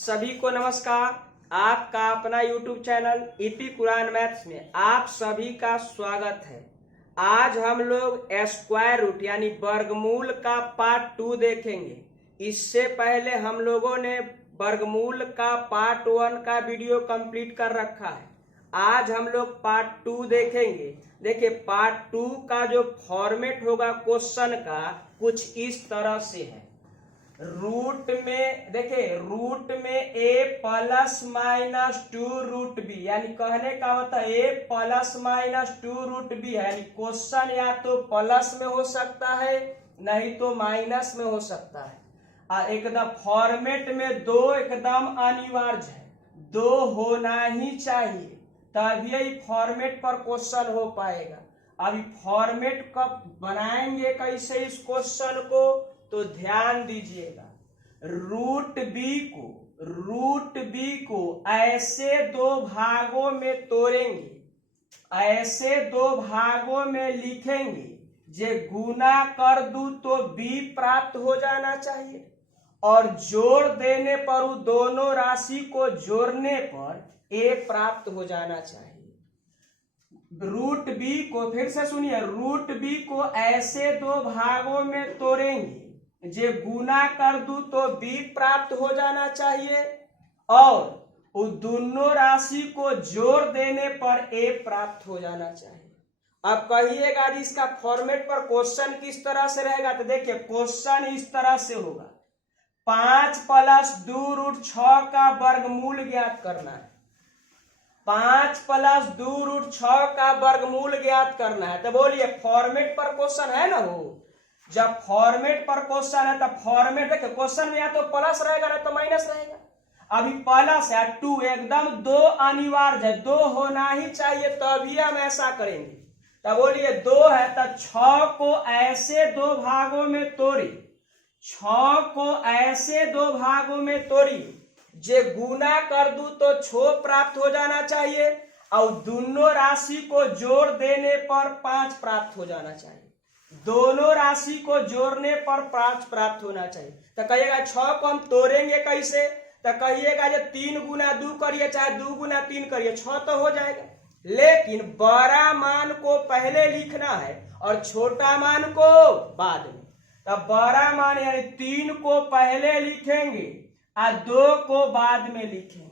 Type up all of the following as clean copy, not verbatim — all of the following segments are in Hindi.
सभी को नमस्कार। आपका अपना YouTube channel EP Quran maths में आप सभी का स्वागत है। आज हम लोग स्क्वायर रूट यानी वर्गमूल का पार्ट 2 देखेंगे। इससे पहले हम लोगों ने वर्गमूल का पार्ट 1 का वीडियो कंप्लीट कर रखा है। आज हम लोग पार्ट 2 देखेंगे। देखिए, पार्ट 2 का जो फॉर्मेट होगा क्वेश्चन का कुछ इस तरह से है। रूट में देखिए, रूट में a plus minus 2 root B, यानी कहने का मतलब a plus minus 2 root B है। यानी क्वेश्चन या तो प्लस में हो सकता है नहीं तो माइनस में हो सकता है। एकदम फॉर्मेट में दो एकदम अनिवार्य है, दो होना ही चाहिए, तभी यही फॉर्मेट पर क्वेश्चन हो पाएगा। अभी फॉर्मेट कब बनाएंगे कैसे इस क्वेश्चन को, तो ध्यान दीजिएगा। रूट बी को ऐसे दो भागों में तोड़ेंगे, ऐसे दो भागों में लिखेंगे जे गुना कर दूं तो b प्राप्त हो जाना चाहिए, और जोड़ देने पर उन दोनों राशि को जोड़ने पर a प्राप्त हो जाना चाहिए। रूट बी को फिर से सुनिए, रूट बी को ऐसे दो भागों में तोड़ेंगे जे गुना कर दूं तो b प्राप्त हो जाना चाहिए, और उन दोनों राशि को जोड़ देने पर a प्राप्त हो जाना चाहिए। अब कहिएगा जी इसका फॉर्मेट पर क्वेश्चन किस तरह से रहेगा, तो देखिए क्वेश्चन इस तरह से होगा। 5 प्लस 2 रूट 6 का वर्गमूल ज्ञात करना है। 5 प्लस 2 रूट 6 का वर्गमूल ज्ञात करना है। तो बोलिए फॉर्मेट पर क्वेश्चन है ना। हो जब फॉर्मेट पर क्वेश्चन है तब फॉर्मेट देखिए, क्वेश्चन में या तो प्लस रहेगा ना तो माइनस रहेगा। अभी प्लस है 2, एकदम दो अनिवार्य है, दो होना ही चाहिए, तभी हम ऐसा करेंगे। तब बोलिए 2 है तो 6 को ऐसे दो भागों में तोड़ी, 6 को ऐसे दो भागों में तोड़ी जे गुना कर दूं तो 6 प्राप्त हो जाना चाहिए, और दोनों राशि को जोड़ देने पर 5 प्राप्त हो जाना चाहिए। दोनों राशि को जोड़ने पर 5 प्राप्त होना चाहिए। तो कहिएगा 6 को हम तोड़ेंगे कैसे, तो कहिएगा जो 3 गुना 2 करिए चाहे 2 गुना 3 करिए, 6 तो हो जाएगा। लेकिन बड़ा मान को पहले लिखना है और छोटा मान को बाद में। तब बड़ा मान यानी 3 को पहले लिखेंगे और 2 को बाद में लिखेंगे।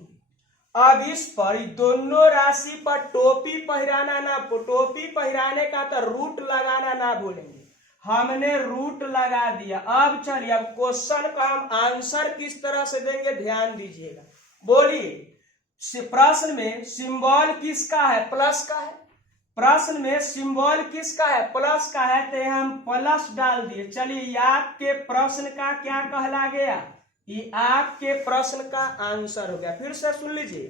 अब इस पर दोनों राशि पर टोपी पहिराना ना, टोपी पहिराने का तो रूट लगाना ना भूलेंगे। हमने रूट लगा दिया। अब चलिए, अब क्वेश्चन का हम आंसर किस तरह से देंगे ध्यान दीजिएगा। बोलिए, प्रश्न में सिंबल किसका है, प्लस का है। प्रश्न में सिंबल किसका है, प्लस का है, तो हम प्लस डाल दिए। चलिए, आपके प्रश्न का क्या कहला गया, ये आपके प्रश्न का आंसर हो गया। फिर से सुन लीजिए,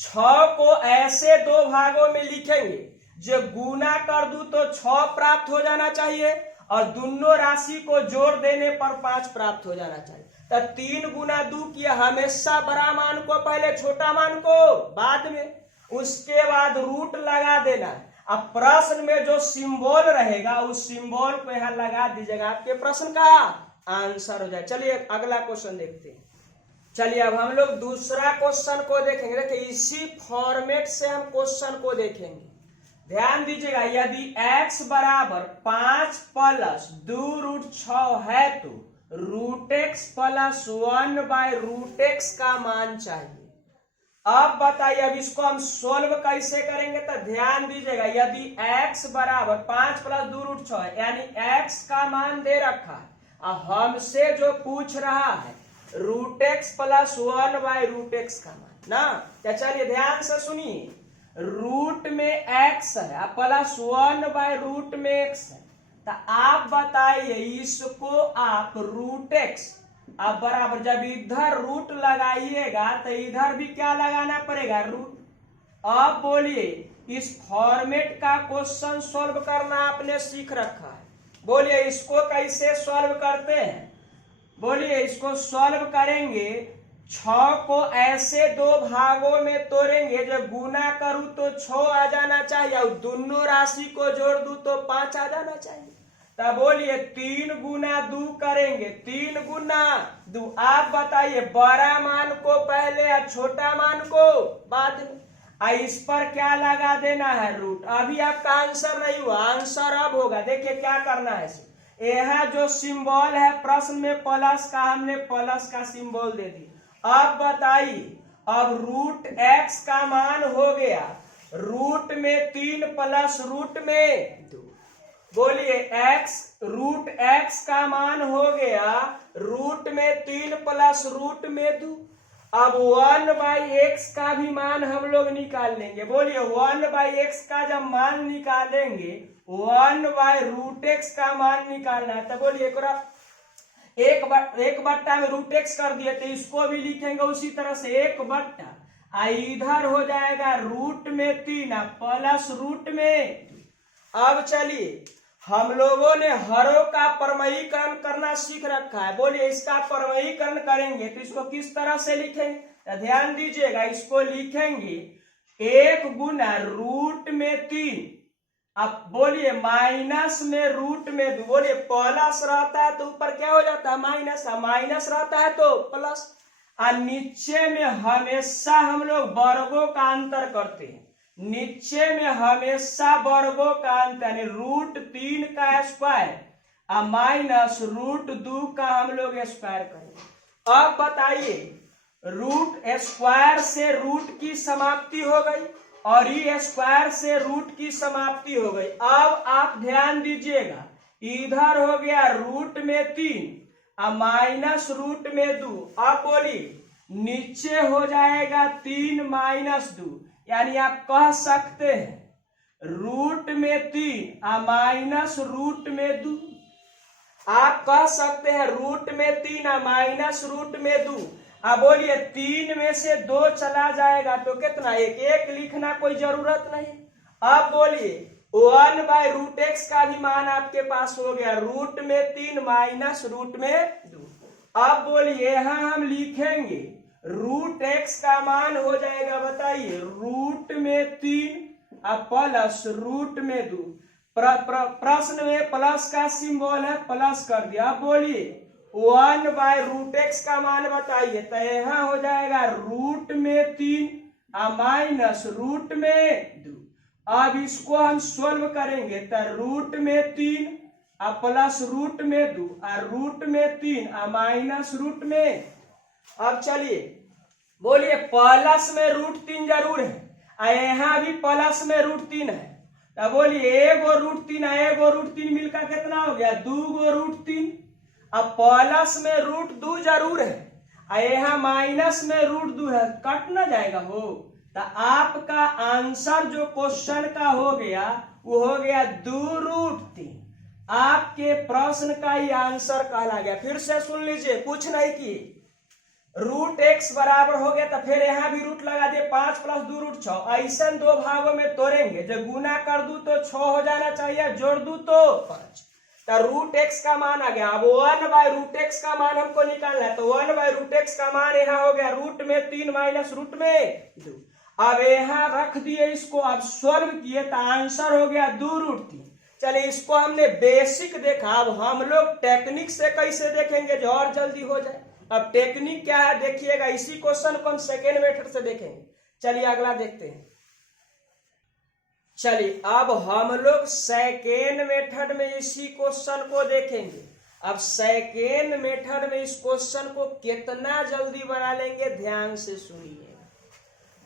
6 को ऐसे दो भागों में लिखेंगे जो गुना कर दूं तो 6 प्राप्त हो जाना चाहिए, और दोनों राशि को जोड़ देने पर 5 प्राप्त हो जाना चाहिए। तो 3 गुना 2 किया, हमेशा बड़ा मान को पहले, छोटा मान को बाद में, उसके बाद रूट लगा देना है। अब प्रश्न में जो सिंबल रहेगा उस सिंबल को यहां लगा दीजिएगा, आपके प्रश्न का आंसर हो जाए। चलिए अगला क्वेश्चन देखते हैं। चलिए अब हम लोग दूसरा क्वेश्चन को देखेंगे। देखिए, इसी फॉर्मेट से हम क्वेश्चन को देखेंगे। ध्यान दीजिएगा, यदि x बराबर 5 प्लस 2 रूट 6 है तो root x plus 1 by root x का मान चाहिए। अब बताइए, अब इसको हम सोल्व कैसे करेंगे, तो ध्यान दीजिएगा, यदि x बराबर 5 प्लस 2 रूट 6 यानी x का मान दे रखा है, हमसे जो पूछ रहा है root x plus 1 by root x का मान ना। क्या, चलिए ध्यान से सुनिए, रूट में x है प्लस 1 बाय रूट में x है, तो आप बताइए इसको आप रूट x, अब बराबर जब इधर रूट लगाइएगा तो इधर भी क्या लगाना पड़ेगा, रूट। अब बोलिए, इस फॉर्मेट का क्वेश्चन सॉल्व करना आपने सीख रखा है। बोलिए इसको कैसे सॉल्व करते हैं, बोलिए इसको सॉल्व करेंगे। 6 को ऐसे दो भागों में तोड़ेंगे जब गुना करूं तो 6 आ जाना चाहिए, और दोनों राशि को जोड़ दूं तो 5 आ जाना चाहिए। तब बोलिए 3 गुना 2 करेंगे, 3 गुना 2। आप बताइए बड़ा मान को पहले या छोटा मान को बाद में। इस पर क्या लगा देना है, रूट। अभी आपका आंसर नहीं हुआ, आंसर अब होगा। देखिए क्या करना है, यह जो सिंबल है प्रश्न में प्लस का, हमने प्लस का सिंबल दे दिया। अब बताइए, अब रूट एक्स का मान हो गया रूट में 3 प्लस रूट में 2। बोलिए एक्स, रूट एक्स का मान हो गया रूट में 3 प्लस रूट में 2। अब 1/x का भी मान हम लोग निकाल लेंगे। बोलिए 1/x का जब मान निकालेंगे 1/√x का मान निकालना है। तो बोलिए एक बट्टा में √x कर दिए, तो इसको भी लिखेंगे उसी तरह से 1 बट्टा, इधर हो जाएगा रूट में 3 प्लस रूट में 2। अब चलिए हम लोगों ने हरों का प्रमेयीकरण करना सीख रखा है। बोलिए इसका प्रमेयीकरण करेंगे तो इसको किस तरह से लिखेंगे, तो ध्यान दीजिएगा। इसको लिखेंगे 1 गुना रूट में 3, अब बोलिए माइनस में रूट में 2। बोलिए प्लस रहता है तो ऊपर क्या हो जाता है, माइनस, माइनस रहता है तो प्लस। और नीचे में हमेशा हम लोग वर्गों का अंतर करते हैं, नीचे में हमेशा वर्गों का अंतर, यानी √3 का स्क्वायर माइनस √2 का हम लोग स्क्वायर करेंगे। अब बताइए रूट स्क्वायर से रूट की समाप्ति हो गई और ये स्क्वायर से रूट की समाप्ति हो गई। अब आप ध्यान दीजिएगा, इधर हो गया रूट में 3 माइनस रूट में 2। अब बोलिए नीचे हो जाएगा 3 माइनस 2, यानी आप कह सकते हैं रूट में 3 माइनस रूट में 2। आप कह सकते हैं रूट में 3 माइनस रूट में 2। अब बोलिए 3 में से 2 चला जाएगा तो कितना, 1 लिखना कोई जरूरत नहीं। अब बोलिए 1/√x का भी मान आपके पास हो गया रूट में 3 माइनस रूट में 2। अब बोलिए यहां हम लिखेंगे √x का मान हो जाएगा, बताइए रूट में 3 प्लस रूट में 2। प्रश्न में प्लस का सिंबल है, प्लस कर दिया। अब बोलिए 1/√x का मान बताइए, तो यहां हो जाएगा रूट में 3 माइनस रूट में 2। अब इसको हम सोल्व करेंगे तो रूट में 3 प्लस रूट में 2 और रूट में 3 माइनस रूट में। अब चलिए बोलिए प्लस में √3 जरूर है, यहाँ भी प्लस में √3 है। तो बोलिए 1 √3 1 √3 मिलकर कितना हो गया, 2 √3। अब प्लस में √2 जरूर है, यहाँ माइनस में √2 है, कट ना जाएगा हो। तो आपका आंसर जो क्वेश्चन का हो गया वो हो गया 2√3। आपके प्रश्न का ही आंसर कहला गया। फिर से सुन लीजिए, कुछ नहीं की √x बराबर हो गया, तो फिर यहाँ भी रूट लगा दिए, 5 + 2 √6। ऐसा 2 भागों में तोड़ेंगे, जब गुना कर दूं तो 6 हो जाना चाहिए, जोड़ दूं तो 5। तो √x का मान आ गया। अब 1/√x का मान हमको निकालना है, तो 1/√x का मान यहाँ हो गया रूट में 3 माइनस रूट में 2। अब यहाँ रख दिए इसको, अब सोल्व किए तो आंसर हो गया 2√3। चलिए इसको हमने बेसिक देखा, अब हम लोग टेक्निक से कैसे देखेंगे जो और जल्दी हो जाए। अब टेक्निक क्या है देखिएगा, इसी क्वेश्चन को हम सेकेंड मेथड से देखेंगे। चलिए अगला देखते हैं। चलिए अब हम लोग सेकेंड मेथड में इसी क्वेश्चन को देखेंगे। अब सेकेंड मेथड में इस क्वेश्चन को कितना जल्दी बना लेंगे, ध्यान से सुनिए।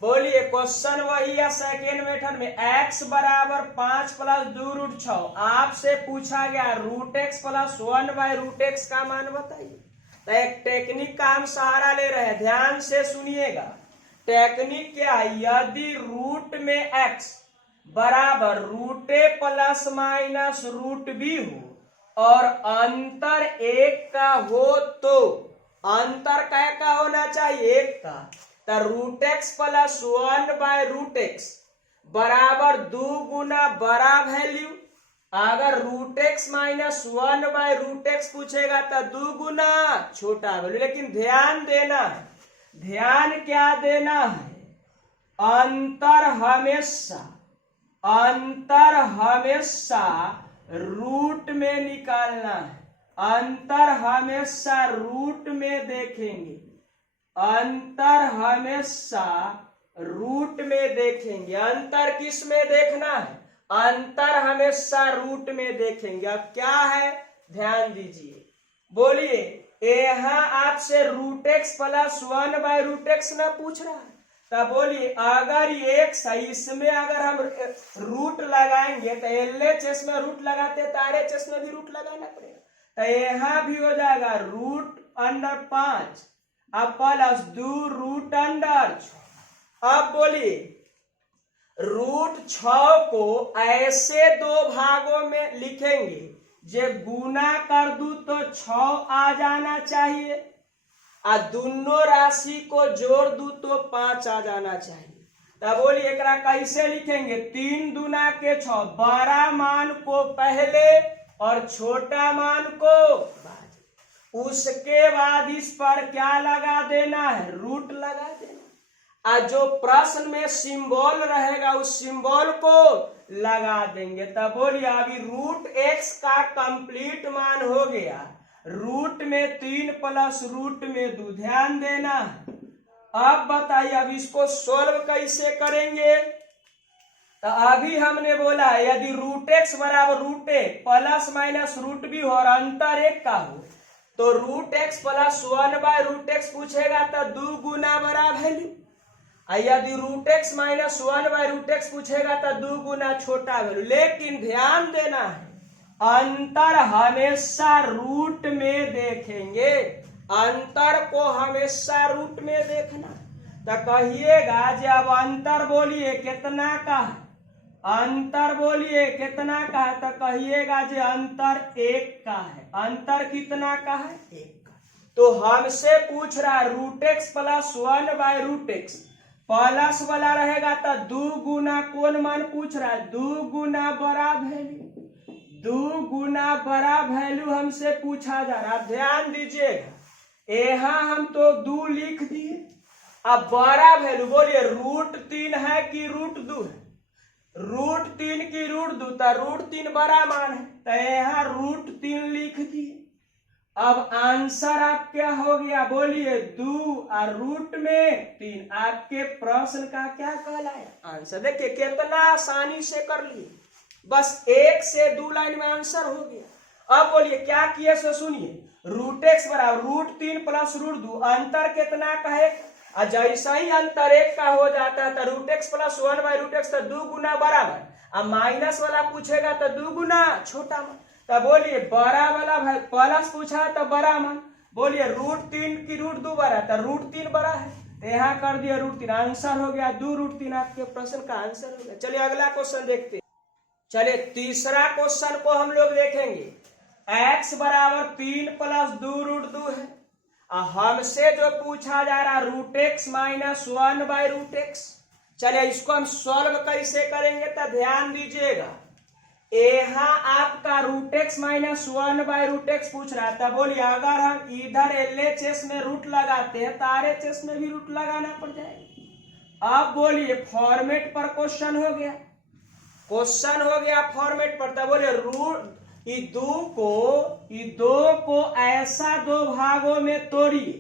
बोलिए क्वेश्चन वही है सेकेंड मेथड में, x बराबर 5 + 2 √6। आपसे पूछा गया √x + 1/√x का मान बताइए। तो एक टेक्निक का हम सहारा ले रहे हैं, ध्यान से सुनिएगा। टेक्निक क्या है, यदि रूट में x बराबर √a ± √b हो और अंतर 1 का हो, तो अंतर क्या का होना चाहिए, 1 का। तो √x + 1/√x बराबर 2 गुना बड़ा वैल्यू, अगर √x - 1/√x पूछेगा तो 2 गुना छोटा वैल्यू। लेकिन ध्यान देना है, ध्यान क्या देना है, अंतर हमेशा रूट में निकालना है। अंतर हमेशा रूट में देखेंगे, अंतर हमेशा रूट में देखेंगे। अंतर किस में देखना है? अंतर हमेशा रूट में देखेंगे। अब क्या है ध्यान दीजिए, बोलिए यहाँ आपसे रूट एक्स प्लस 1/√x ना पूछ रहा है, तब बोलिए अगर एक्स है इसमें अगर हम रूट लगाएंगे तो LHS में रूट लगाते हैं तो RHS में भी रूट लगाना पड़ेगा, तो यहाँ भी हो जाएगा √5 अब प्लस 2√6। अब बोलिए √6 को ऐसे दो भागों में लिखेंगे जे गुना कर दूं तो 6 आ जाना चाहिए, और दोनों राशि को जोड़ दूं तो 5 आ जाना चाहिए। तब बोलिए एकरा कैसे लिखेंगे? 3 दूना के 6, बड़ा मान को पहले और छोटा मान को बाद। उसके बाद इस पर क्या लगा देना है? रूट लगा देना। और जो प्रश्न में सिंबल रहेगा उस सिंबल को लगा देंगे। तब बोलिए अभी √x का कंप्लीट मान हो गया, रूट में 3 प्लस रूट में 2। ध्यान देना है। अब बताइए अब इसको सोल्व कैसे करेंगे? तो अभी हमने बोला यदि √x बराबर √a प्लस माइनस रूट भी हो और अंतर 1 का हो तो √x प्लस 1/√x पूछेगा तो 2 गुना बड़ा वैल्यू, यदि √x माइनस 1/√x पूछेगा तो 2 गुना छोटा वैल्यू। लेकिन ध्यान देना है अंतर हमेशा रूट में देखेंगे, अंतर को हमेशा रूट में देखना। तो कहिएगा जब अंतर बोलिए कितना का है, अंतर बोलिए कितना का है, तो कहिएगा जो अंतर 1 का है। अंतर कितना का है? 1 का। तो हमसे पूछ रहा है √x प्लस 1/√x प्लस वाला रहेगा तो 2 गुना कौन मान पूछ रहा है? 2 गुना बड़ा वैल्यू, 2 गुना बड़ा वैल्यू हमसे पूछा जा रहा है। ध्यान दीजिएगा यहाँ हम तो 2 लिख दिए, अब बड़ा वैल्यू बोलिए √3 है कि √2 है? √3 की √2 तो √3 बड़ा मान है, तो यहाँ √3 लिख दिए। अब आंसर आप क्या हो गया? बोलिए 2 और रूट में 3। आपके प्रश्न का क्या कहलाया? आंसर। देखिए कितना आसानी से कर लिए, बस 1 से 2 लाइन में आंसर हो गया। अब बोलिए क्या किए सो सुनिए, √x बराबर √3 प्लस √2 अंतर कितना का है? और जैसा ही अंतर 1 का हो जाता है तो √x प्लस 1/√x तो 2 गुना बराबर, अब माइनस वाला पूछेगा तो 2 गुना छोटा मान। तो बोलिए बड़ा वाला भाई प्लस पूछा तो बड़ा मान, बोलिए √3 की √2 बड़ा तो √3 बड़ा है, तो यहाँ कर दिया √3। आंसर हो गया 2√3। आपके प्रश्न का आंसर हो गया। चलिए अगला क्वेश्चन देखते हैं। चलिए तीसरा क्वेश्चन को हम लोग देखेंगे। x बराबर 3 प्लस 2√2 है, हमसे जो पूछा जा रहा √x माइनस 1/√x। चलिए इसको हम सॉल्व कैसे करेंगे तो ध्यान दीजिएगा, यहाँ आपका √x माइनस 1/√x पूछ रहा था। बोलिए अगर हम इधर LHS में रूट लगाते हैं तो RHS में भी रूट लगाना पड़ जाएगा। अब बोलिए फॉर्मेट पर क्वेश्चन हो गया, क्वेश्चन हो गया फॉर्मेट पर। तो बोलिए दो को ऐसा 2 भागों में तोड़िए,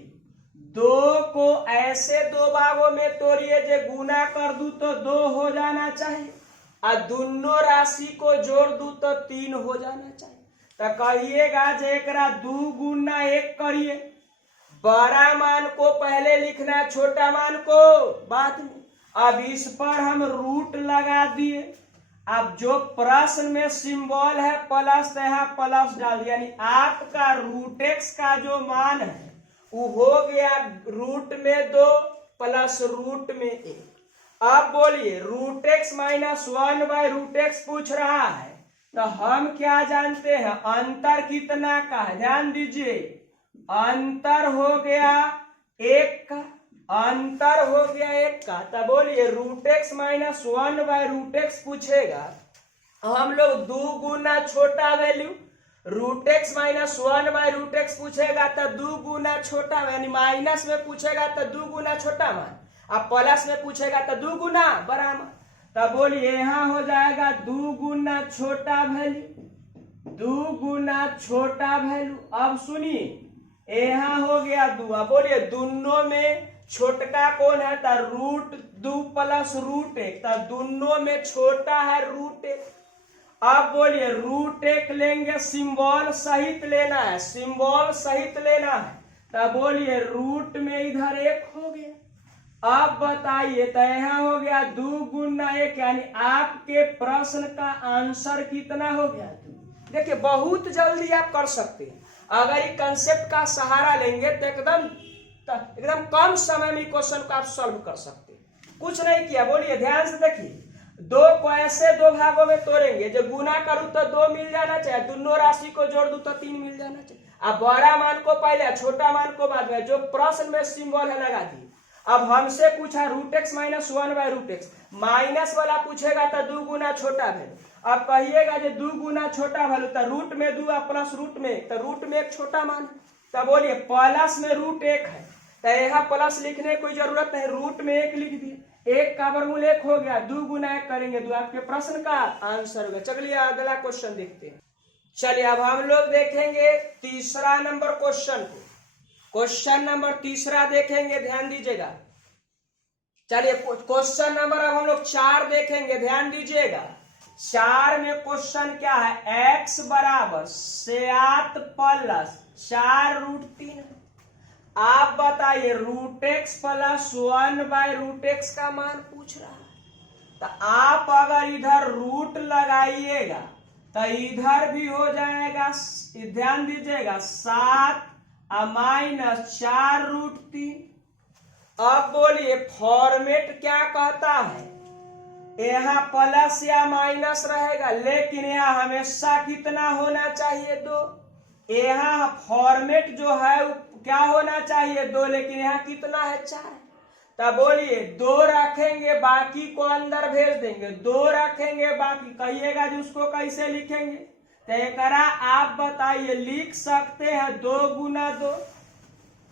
2 को ऐसे 2 भागों में तोड़िए जो गुना कर दूं तो 2 हो जाना चाहिए, और दोनों राशि को जोड़ दूं तो 3 हो जाना चाहिए। तो कहिएगा जे एकरा 2 गुना 1 करिए, बड़ा मान को पहले लिखना, छोटा मान को बाद में। अब इस पर हम रूट लगा दिए। अब जो प्रश्न में सिंबल है प्लस, यहाँ प्लस डाल दिया, यानी आपका √x का जो मान है वो हो गया रूट में 2 प्लस रूट में 1। अब बोलिए √x माइनस 1/√x पूछ रहा है, तो हम क्या जानते हैं अंतर कितना का है? ध्यान दीजिए अंतर हो गया 1 का, अंतर हो गया 1 का। तो बोलिए √x माइनस 1/√x पूछेगा, हम लोग 2 गुना छोटा वैल्यू, √x माइनस 1/√x पूछेगा तो 2 गुना छोटा, यानी माइनस में पूछेगा तो 2 गुना छोटा मान, अब प्लस में पूछेगा तो 2 गुना बड़ा मान। तब बोलिए यहाँ हो जाएगा 2 गुना छोटा वैल्यू, दो गुना छोटा वैल्यू। अब सुनिए, यहाँ हो गया 2। अब बोलिए दोनों में छोटका कौन है? तो √2 प्लस √1, तो दोनों में छोटा है √1। अब बोलिए √1 लेंगे, सिंबल सहित लेना है, सिंबल सहित लेना है। तो बोलिए रूट में इधर 1 हो गया। अब बताइए, तो यहाँ हो गया 2 गुना 1, यानी आपके प्रश्न का आंसर कितना हो गया? 2। देखिए बहुत जल्दी आप कर सकते हैं अगर ये कंसेप्ट का सहारा लेंगे तो एकदम कम समय में क्वेश्चन को आप सॉल्व कर सकते हैं। कुछ नहीं किया, बोलिए ध्यान से देखिए। 2 को ऐसे 2 भागों में तोड़ेंगे, जो गुना करूं तो 2 मिल जाना चाहिए, दोनों राशि को जोड़ दूं तो 3 मिल जाना चाहिए। अब बड़ा मान को पहले, छोटा मान को बाद में, जो प्रश्न में सिंबल है लगा दिए। अब हमसे पूछा √x - 1/√x, माइनस वाला पूछेगा तो 2 गुना छोटा वैल्यू। अब कहिएगा जो 2 गुना छोटा वैल्यू, तो रूट में 2 प्लस रूट में 1, तो रूट में 1 छोटा मान है। तो बोलिए प्लस में √1 है, तो यहाँ प्लस लिखने की कोई जरूरत नहीं, रूट में 1 लिख दिए। 1 का वर्गमूल 1 हो गया, 2 गुना 1 करेंगे 2, आपके प्रश्न का आंसर होगा। चलिए अगला क्वेश्चन देखते हैं। चलिए अब हम लोग देखेंगे तीसरा नंबर क्वेश्चन को। क्वेश्चन नंबर तीसरा देखेंगे, ध्यान दीजिएगा। चलिए क्वेश्चन नंबर अब हम लोग 4 देखेंगे, ध्यान दीजिएगा। 4 में क्वेश्चन क्या है? x बराबर 7 प्लस 4√3। आप बताइए √x प्लस 1/√x का मान पूछ रहा है। तो आप अगर इधर रूट लगाइएगा तो इधर भी हो जाएगा, ध्यान दीजिएगा, 7 माइनस 4√3। अब बोलिए फॉर्मेट क्या कहता है? यहाँ प्लस या माइनस रहेगा, लेकिन यहाँ हमेशा कितना होना चाहिए? 2। यहाँ फॉर्मेट जो है क्या होना चाहिए? 2, लेकिन यहाँ कितना है? 4। तब बोलिए 2 रखेंगे, बाकी को अंदर भेज देंगे, 2 रखेंगे बाकी। कहिएगा जी उसको कैसे लिखेंगे? तो एकरा आप बताइए, लिख सकते हैं 2 गुना 2।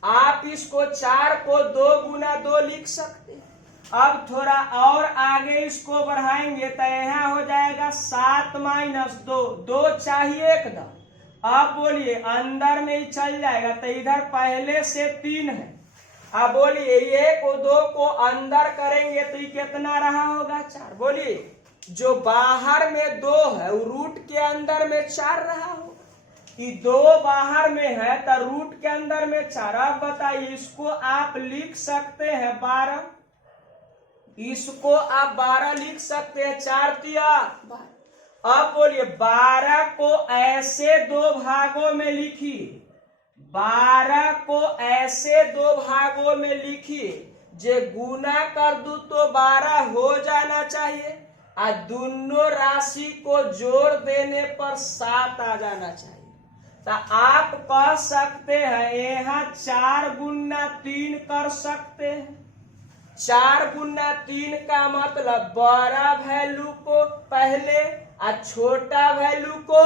आप इसको 4 को 2 गुना 2 लिख सकते हैं। अब थोड़ा और आगे इसको बढ़ाएंगे तो यहाँ हो जाएगा 7 माइनस 2, 2 चाहिए एकदम। अब बोलिए अंदर में ही चल जाएगा, तो इधर पहले से 3 है। अब बोलिए 1 और 2 को अंदर करेंगे तो ये कितना रहा होगा? 4। बोलिए जो बाहर में 2 है वो रूट के अंदर में 4 रहा होगा। कि 2 बाहर में है तो रूट के अंदर में 4। अब बताइए इसको आप लिख सकते हैं 12, इसको आप 12 लिख सकते हैं, 4 तिया 12। अब बोलिए 12 को ऐसे 2 भागों में लिखिए, 12 को ऐसे 2 भागों में लिखिए, जे गुना कर दूं तो 12 हो जाना चाहिए, और दोनों राशि को जोड़ देने पर 7 आ जाना चाहिए। तो आप कह सकते हैं यहाँ 4 गुना 3 कर सकते हैं। 4 गुना 3 का मतलब बड़ा वैल्यू को पहले और छोटा वैल्यू को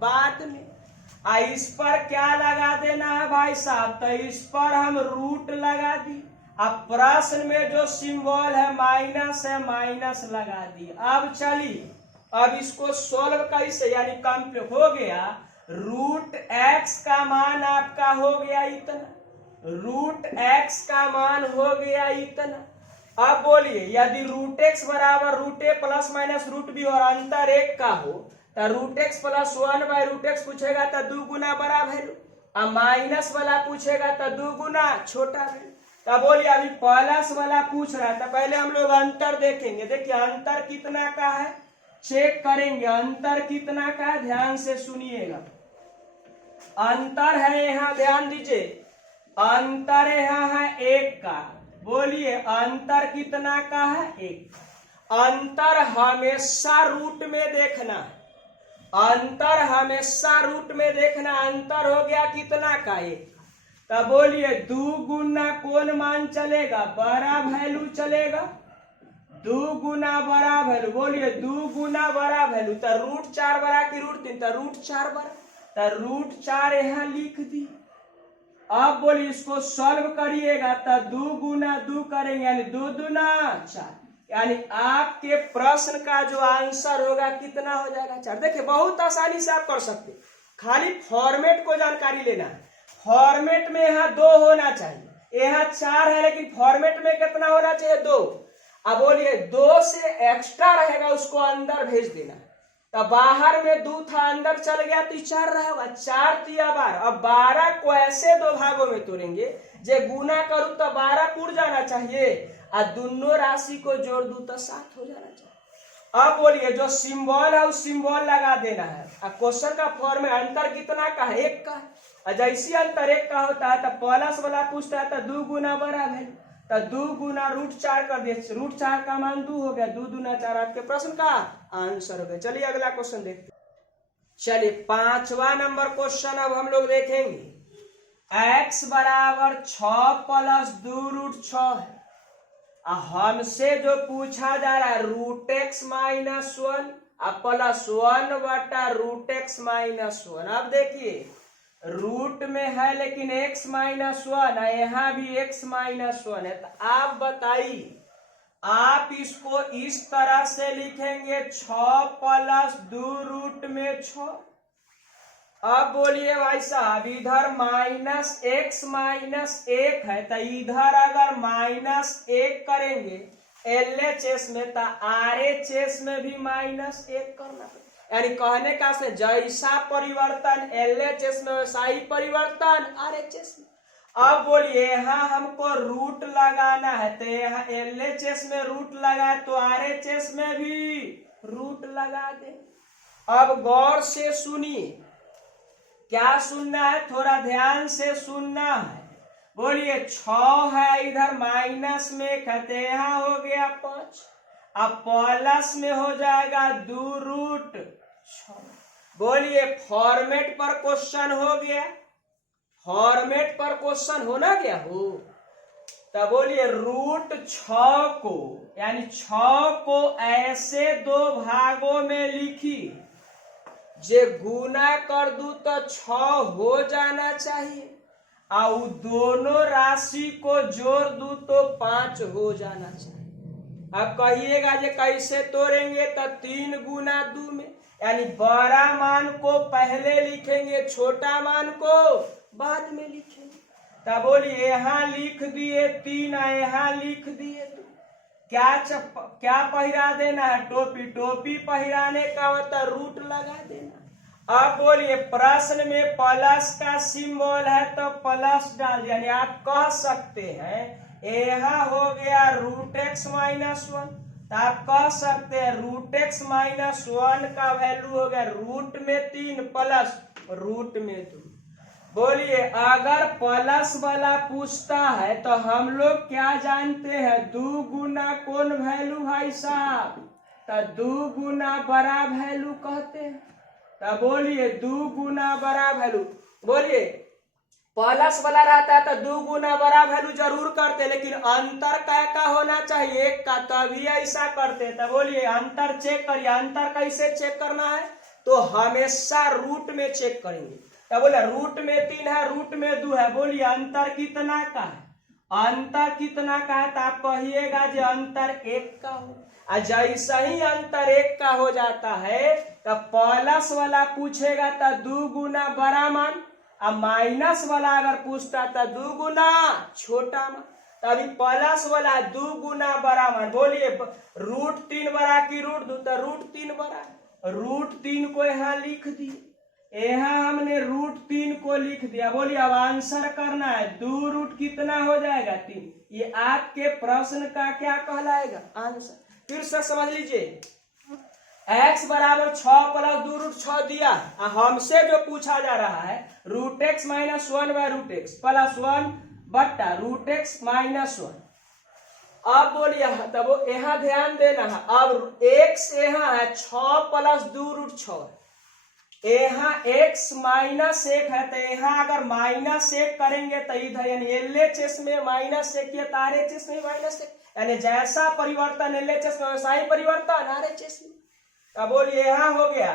बाद में। इस पर क्या लगा देना है भाई साहब? तो इस पर हम रूट लगा दी। अब प्रश्न में जो सिंबल है माइनस है, माइनस लगा दी। अब चलिए अब इसको सोल्व कैसे, यानी कंप्लीट हो गया। √x का मान आपका हो गया इतना, √x का मान हो गया इतना। अब बोलिए यदि √x बराबर √a प्लस माइनस √b और अंतर 1 का हो तो √x प्लस 1/√x पूछेगा तो 2 गुना बड़ा वैल्यू, और माइनस वाला पूछेगा तो 2 गुना छोटा वैल्यू। तो बोलिए अभी प्लस वाला पूछ रहा है तो पहले हम लोग अंतर देखेंगे। देखिए अंतर कितना का है, चेक करेंगे अंतर कितना का है, ध्यान से सुनिएगा। अंतर है यहाँ, ध्यान दीजिए, अंतर यहाँ है 1 का। बोलिए अंतर कितना का है? 1। अंतर हमेशा रूट में देखना है, अंतर हमेशा रूट में देखना। अंतर हो गया कितना का? 1। तब बोलिए 2 गुना कौन मान चलेगा? बड़ा वैल्यू चलेगा। 2 गुना बड़ा वैल्यू, बोलिए 2 गुना बड़ा वैल्यू। तो √4 बड़ा कि √3? तो √4 बड़ा, तो √4 यहाँ लिख दी। अब बोलिए इसको सॉल्व करिएगा तो 2 गुना 2 करेंगे, यानी 2 दूना 4, यानी आपके प्रश्न का जो आंसर होगा कितना हो जाएगा 4। देखिए बहुत आसानी से आप कर सकते, खाली फॉर्मेट को जानकारी लेना है। फॉर्मेट में यहाँ 2 होना चाहिए, यहाँ 4 है, लेकिन फॉर्मेट में कितना होना चाहिए 2। अब बोलिए 2 से एक्स्ट्रा रहेगा उसको अंदर भेज देना। तो बाहर में 2 था, अंदर चल गया तो 4 रहेगा। 4 तिया 12। अब 12 को ऐसे 2 भागों में तोड़ेंगे, जे गुना करूं तो 12 पुर जाना चाहिए, और दोनों राशि को जोड़ दूं तो 7 हो जाना चाहिए। अब बोलिए जो सिंबल है उस सिंबल लगा देना है। अब क्वेश्चन का फॉर्म में अंतर कितना का है 1 का है, और जैसे अंतर 1 का होता है तो प्लस वाला पूछता है तो 2 गुना बड़ा है, तो 2 गुना √4 कर दिए। √4 का मान 2 हो गया, 2 दूना 4 आपके प्रश्न का आंसर हो गया। चलिए अगला क्वेश्चन देखते हैं। चलिए 5वां नंबर क्वेश्चन अब हम लोग देखेंगे। x बराबर 6 + 2√6 है। हमसे जो पूछा जा रहा है √x - 1 +1 बटा √x - 1। अब देखिए रूट में है लेकिन x - 1 है, यहाँ भी x - 1 है, तो आप बताइए आप इसको इस तरह से लिखेंगे 6 + 2√6। अब बोलिए भाई साहब इधर -x - 1 है, तो इधर अगर -1 करेंगे LHS में तो RHS में भी -1 करना है। यानी कहने का से जैसा परिवर्तन LHS में वैसा ही परिवर्तन RHS में। अब बोलिए यहाँ हमको रूट लगाना है, तो यहाँ LHS में रूट लगाए तो RHS में भी रूट लगा दे। अब गौर से सुनिए, क्या सुनना है, थोड़ा ध्यान से सुनना है। बोलिए 6 है, इधर माइनस में कहते यहाँ हो गया 5, अब प्लस में हो जाएगा 2√6। बोलिए फॉर्मेट पर क्वेश्चन हो गया, फॉर्मेट पर क्वेश्चन होना क्या हो। तो बोलिए √6 को यानी 6 को ऐसे 2 भागों में लिखी, जे गुना कर दू तो 6 हो जाना चाहिए, और दोनों राशि को जोड़ दू तो 5 हो जाना चाहिए। अब कहिएगा जे कैसे तोड़ेंगे, तो 3 गुना 2 में, यानी बड़ा मान को पहले लिखेंगे, छोटा मान को बाद में लिखेंगे। तब बोलिए यहाँ लिख दिए 3, यहाँ लिख दिए 2। क्या पहिरा देना है, टोपी। टोपी पहिराने का मतलब रूट लगा देना। अब बोलिए प्रश्न में प्लस का सिंबल है तो प्लस डाल, यानी आप कह सकते हैं यहाँ हो गया √x - 1, तो आप कह सकते हैं √x - 1 का वैल्यू हो गया रूट में 3 प्लस रूट में 2। बोलिए अगर प्लस वाला पूछता है तो हम लोग क्या जानते हैं, 2 गुना कौन वैल्यू भाई साहब, तो 2 गुना बड़ा वैल्यू कहते हैं। तो बोलिए 2 गुना बड़ा वैल्यू, बोलिए प्लस वाला रहता है तो 2 गुना बड़ा वैल्यू जरूर करते, लेकिन अंतर का होना चाहिए 1 का, तभी ऐसा करते। तो बोलिए अंतर चेक करिए, अंतर कैसे चेक करना है, तो हमेशा रूट में चेक करेंगे। तो बोले रूट में 3 है, रूट में 2 है, बोलिए अंतर कितना का है, अंतर कितना का है, तो आप कहिएगा जो अंतर 1 का हो। जैसा ही अंतर 1 का हो जाता है तो प्लस वाला पूछेगा तो 2 गुना बड़ा मान, अब माइनस वाला अगर पूछता तो 2 गुना छोटा मान, तभी प्लस वाला 2 गुना बड़ा मान। बोलिए √3 बड़ा की √2, तो √3 बड़ा, √3 को यहाँ लिख दिए, यहाँ हमने √3 को लिख दिया। बोलिए अब आंसर करना है, 2 रूट कितना हो जाएगा 3, ये आपके प्रश्न का क्या कहलाएगा आंसर। फिर से समझ लीजिए, x बराबर 6 + 2√6 दिया, हमसे जो पूछा जा रहा है √x - 1/√x +1 बट्टा √x - 1। अब बोलिए तब यहाँ ध्यान देना है, अब x यहाँ है 6 + 2√6, यहाँ x - 1 है, तो यहाँ अगर -1 करेंगे तो इधर यानी LHS में -1 किया तो RHS में -1, यानी जैसा परिवर्तन LHS में वैसा ही परिवर्तन RHS में। अब बोलिए यहाँ हो गया,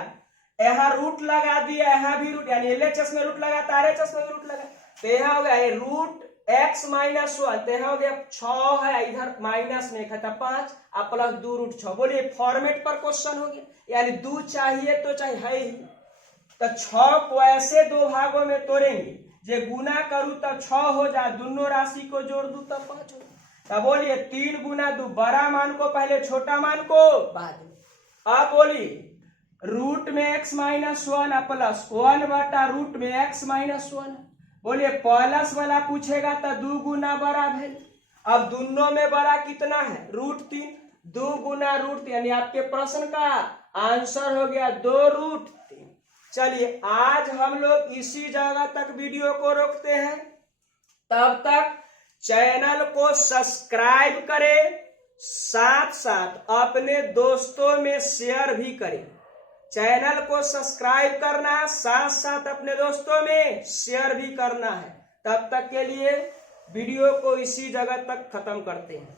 यहाँ रूट लगा दिया, यहाँ भी रूट, यानी LHS में रूट लगा तो RHS में भी रूट लगा, तो यहाँ हो गया रूट x माइनस 1 तो यहाँ हो गया 6 है, इधर माइनस में 1 है तो 5 और प्लस 2 रूट 6। बोलिए फॉर्मेट पर क्वेश्चन हो गया, यानी 2 चाहिए तो चाहिए है ही। तो 6 को ऐसे दो भागों में तोड़ेंगे जे गुना करूँ तब 6 हो जाए, दोनों राशि को जोड़ दूं तब 5 हो। तब बोलिए 3 गुना 2, बड़ा मान को पहले छोटा मान को बाद में। अब बोलिए रूट में x माइनस 1 प्लस 1 बटा रूट में x माइनस 1। बोलिए प्लस वाला पूछेगा तो 2 गुना बड़ा है। अब दोनों में बड़ा कितना है, रूट 3, 2 गुना रूट, यानी आपके प्रश्न का आंसर हो गया 2 रूट 3। चलिए आज हम लोग इसी जगह तक वीडियो को रोकते हैं, तब तक चैनल को सब्सक्राइब करें, साथ साथ अपने दोस्तों में शेयर भी करें। चैनल को सब्सक्राइब करना है, साथ साथ अपने दोस्तों में शेयर भी करना है। तब तक के लिए वीडियो को इसी जगह तक खत्म करते हैं।